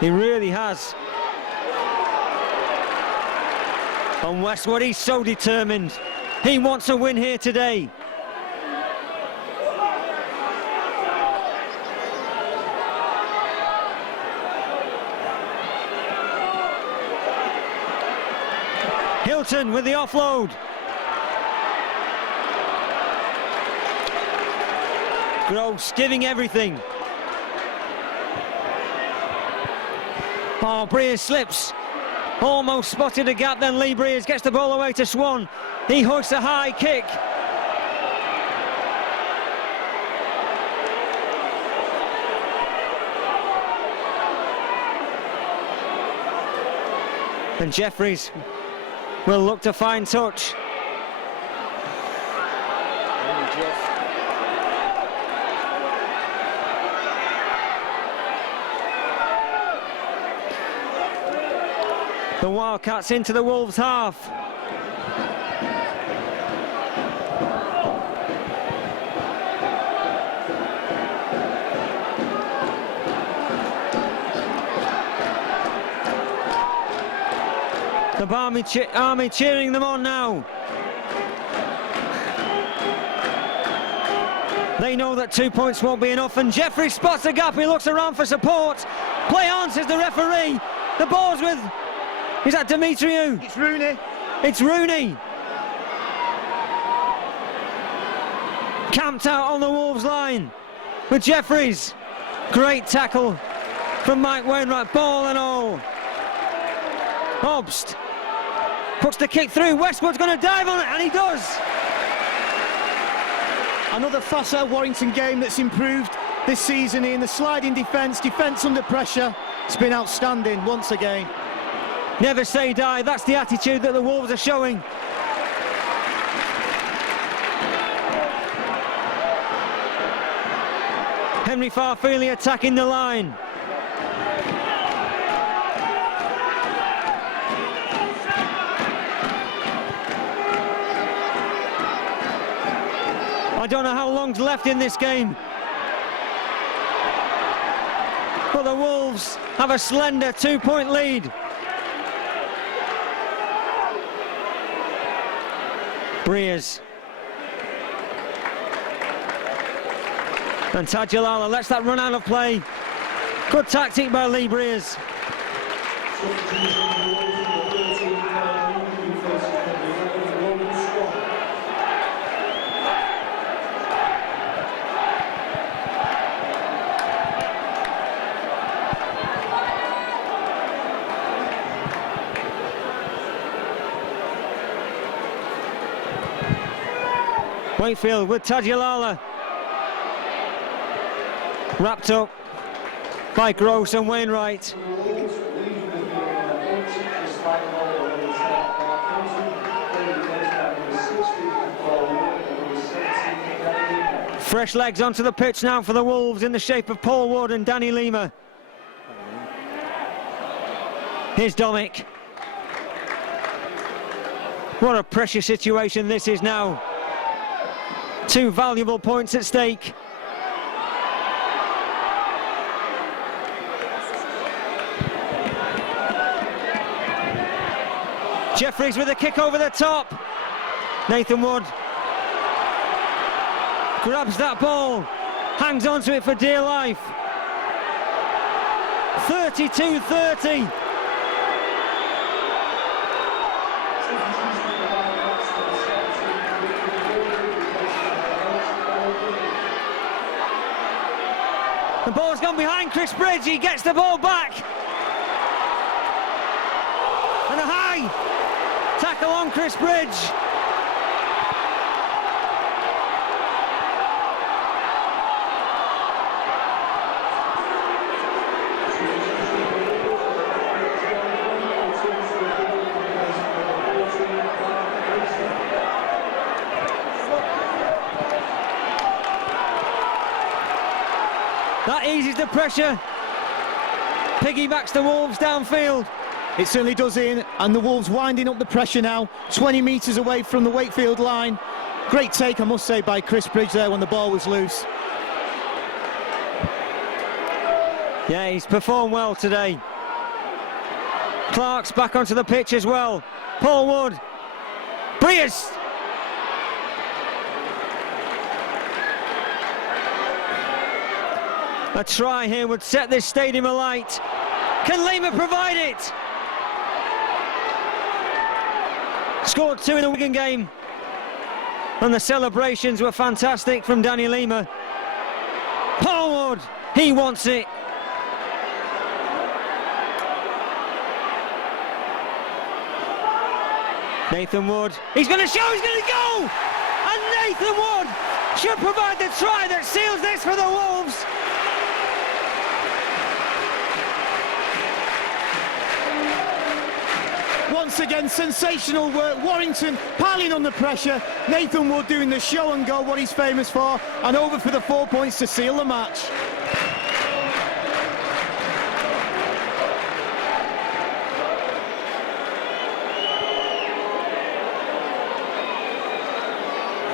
He really has. And Westwood, he's so determined. He wants a win here today. Hilton with the offload. Gross giving everything. Oh, Breers slips. Almost spotted a gap, then Lee Breers gets the ball away to Swan. He hoists a high kick. And Jeffries will look to find touch. The Wildcats into the Wolves half. The army cheering them on now. They know that 2 points won't be enough, and Jeffrey spots the gap. He looks around for support. Play on, says the referee. The ball's with... Is that Dimitriou? It's Rooney. It's Rooney. Camped out on the Wolves line with Jeffries. Great tackle from Mike Wainwright, ball and all. Obst puts the kick through. Westwood's going to dive on it, and he does. Another facet of Warrington game that's improved this season in the sliding defence under pressure. It's been outstanding once again. Never say die, that's the attitude that the Wolves are showing. Henry Farfeli attacking the line. I don't know how long's left in this game. But the Wolves have a slender 2-point lead. Breers. And Tajalala lets that run out of play. Good tactic by Lee Breers. Wakefield with Tajalala. Wrapped up by Gross and Wainwright. Fresh legs onto the pitch now for the Wolves in the shape of Paul Wood and Danny Lima. Here's Domick. What a pressure situation this is now. 2 valuable points at stake. Jeffries with a kick over the top. Nathan Wood grabs that ball, hangs onto it for dear life. 32-30. The ball's gone behind Chris Bridge, he gets the ball back. And a high tackle on Chris Bridge. That eases the pressure. Piggybacks the Wolves downfield. It certainly does, Ian, and the Wolves winding up the pressure now, 20 metres away from the Wakefield line. Great take, I must say, by Chris Bridge there when the ball was loose. Yeah, he's performed well today. Clark's back onto the pitch as well. Paul Wood. Breers. A try here would set this stadium alight. Can Lima provide it? Scored 2 in the Wigan game. And the celebrations were fantastic from Danny Lima. Paul Wood, he wants it. Nathan Wood, he's going to show, he's going to go! And Nathan Wood should provide the try that seals this for the Wolves. Once again, sensational work. Warrington piling on the pressure. Nathan Wood doing the show and go, what he's famous for, and over for the 4 points to seal the match.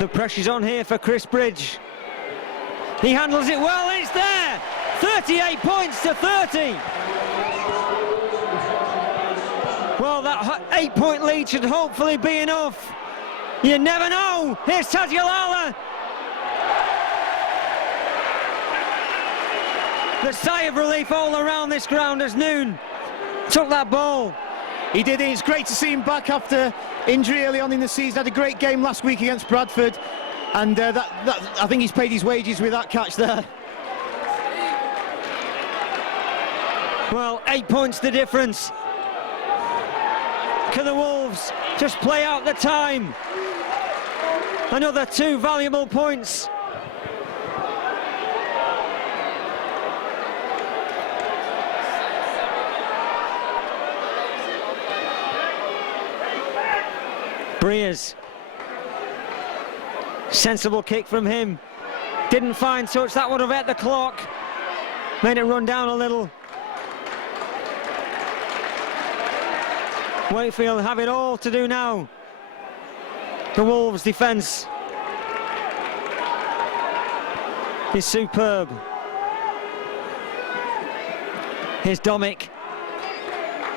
The pressure's on here for Chris Bridge. He handles it well, it's there! 38 points to 30. Well, that 8-point lead should hopefully be enough. You never know. Here's Tajalala. The sigh of relief all around this ground as Noon took that ball. He did it. It's great to see him back after injury early on in the season. Had a great game last week against Bradford, and I think he's paid his wages with that catch there. Well, 8 points the difference. Can the Wolves just play out the time? Another 2 valuable points. Breers. Sensible kick from him. Didn't find touch, that would have hit the clock. Made it run down a little. Wakefield have it all to do now. The Wolves' defence. is superb. Here's Domick,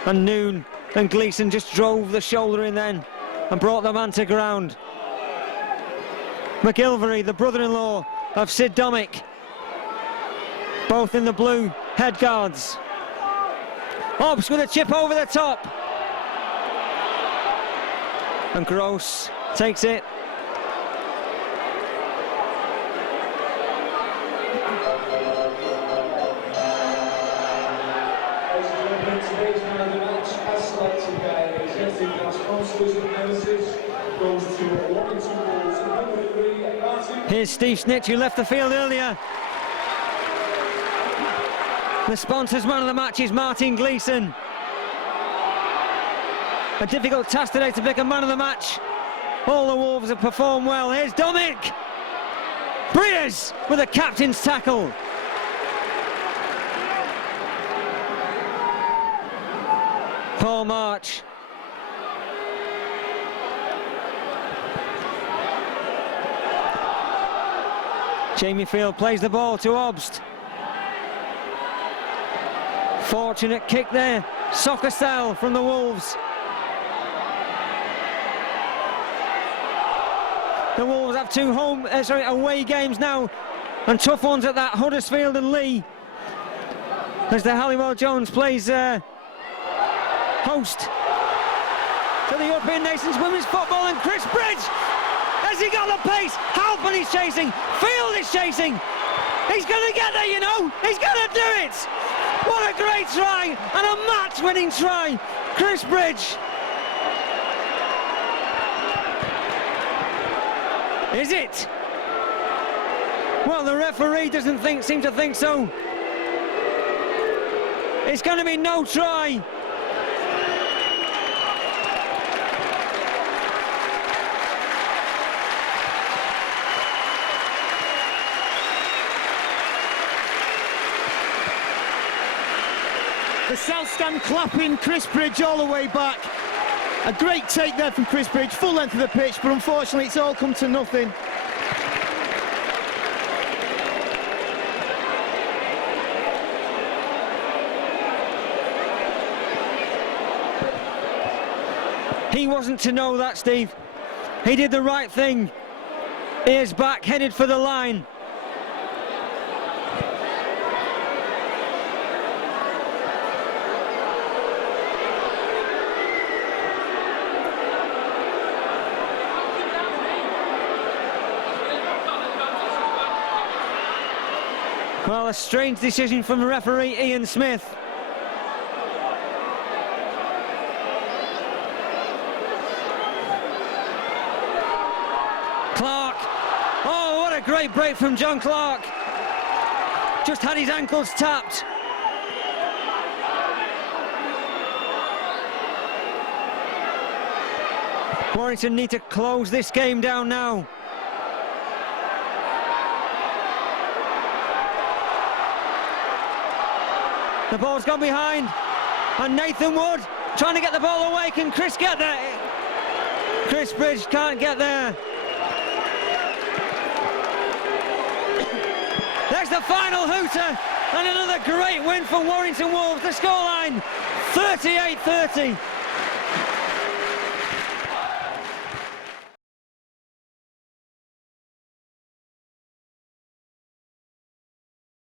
and Noon and Gleeson just drove the shoulder in then and brought the man to ground. McIlvery, the brother-in-law of Sid Domick, both in the blue head guards. Hobbs with a chip over the top, and Gross takes it. Today's man of the match, as selected by executive and sponsors and premises, goes to Warrington Wolves and number 3, Martin. Here's Steve Snitch, who left the field earlier. The sponsors man of the match is Martin Gleeson. A difficult task today to pick a man of the match. All the Wolves have performed well. Here's Domick. Breers with a captain's tackle. Paul March. Jamie Field plays the ball to Obst. Fortunate kick there, soccer style from the Wolves. The Wolves have two away games now, and tough ones at that, Huddersfield and Lee, as the Halliwell Jones plays host to the European Nations Women's Football. And Chris Bridge, has he got the pace? Halpin is chasing, Field is chasing. He's going to get there, you know, he's going to do it. What a great try, and a match-winning try. Chris Bridge. Is it? Well, the referee doesn't seem to think so. It's going to be no try. The South Stand clapping Chris Bridge all the way back. A great take there from Chris Bridge, full length of the pitch, but unfortunately it's all come to nothing. He wasn't to know that, Steve. He did the right thing. Ears back, headed for the line. Well, a strange decision from referee Ian Smith. Clark. Oh, what a great break from John Clark. Just had his ankles tapped. Warrington need to close this game down now. The ball's gone behind, and Nathan Wood trying to get the ball away. Can Chris get there? Chris Bridge can't get there. There's the final hooter, and another great win for Warrington Wolves. The scoreline, 38-30.